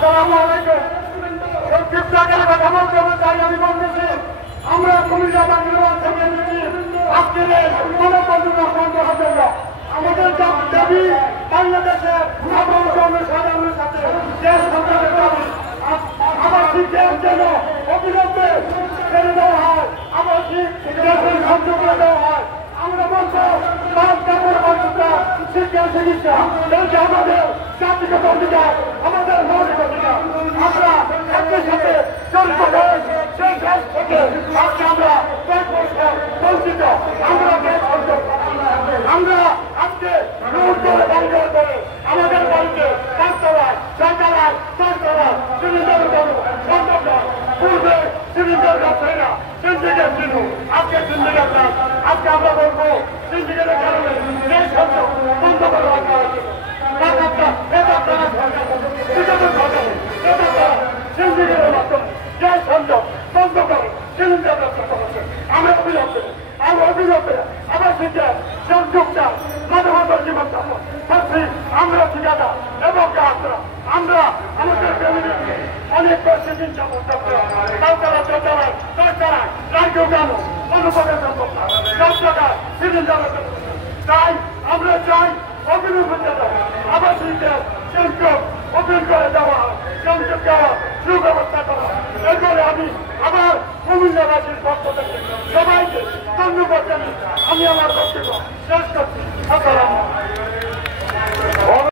আসসালামু আলাইকুম। সংক্ষিপ্ত আকারে কথা বলতে চাই। আমি বলতেছি আমরা কুমিল্লা বাগেরহাট থেকে এসেছি আজকের এই গণতন্ত্র বন্ধ হওয়ার জন্য। আমাদের দাবি বাংলাদেশে জনসাধারণের সাথে দেশ সংগ্রামের দাবি। আমার শিক্ষার জন্য অবিলম্বে ছেড়ে দেওয়া হয়, আমার দেশের সংযোগ করে দেওয়া হয়। আমরা বলবো শিক্ষা চিকিৎসা এই আমাদের জাতিগত অধিকার, আমাদের মৌলিক অধিকার। আমরা একই সাথে জড়িত হয়ে সেই দেশ থেকে আজকে আমরা বঞ্চিত। আমরা আজকে করে বন্ধ করে আমাদের বাড়িতে পাঁচতলায় ছয়তলায় চারতলায় সিলিন্ডার পূর্বে সিলিন্ডার ব্যবসায়ীরা সিন্ডিকেট ছিল, আজকে সিন্ডিকেট না। আজকে আমরা বলবো সিন্ডিকেটের কারণে এই সংযোগ বন্ধ করে রাখা হয়েছে। সিন্ডিকেটের মাধ্যমে যে সংযোগ বন্ধ করে সিলিন্ডার ব্যবসা করেছে। আমরা অভিযোগে আবার থেকে সংযোগটা মানবতার জীবন যাপন আমরা ঠিকাদার এবং আমরা আমাদের ফ্যামিলিকে অনেক বেশি দিন যাপন করতে অনুভবের সব জায়গায় সিলিন্ডার তাই আমরা চাই অবিলম্বে আবার সংযোগ ওপেন করে দেওয়া হয়, সংযোগ দেওয়া সুব্যবস্থা করা। এরপরে আমি আবার কুমিল্লাবাসীর পক্ষ থেকে সবাইকে ধন্যবাদ জানিয়ে আমি আমার বক্তব্য শেষ করছি। আসসালামু আলাইকুম।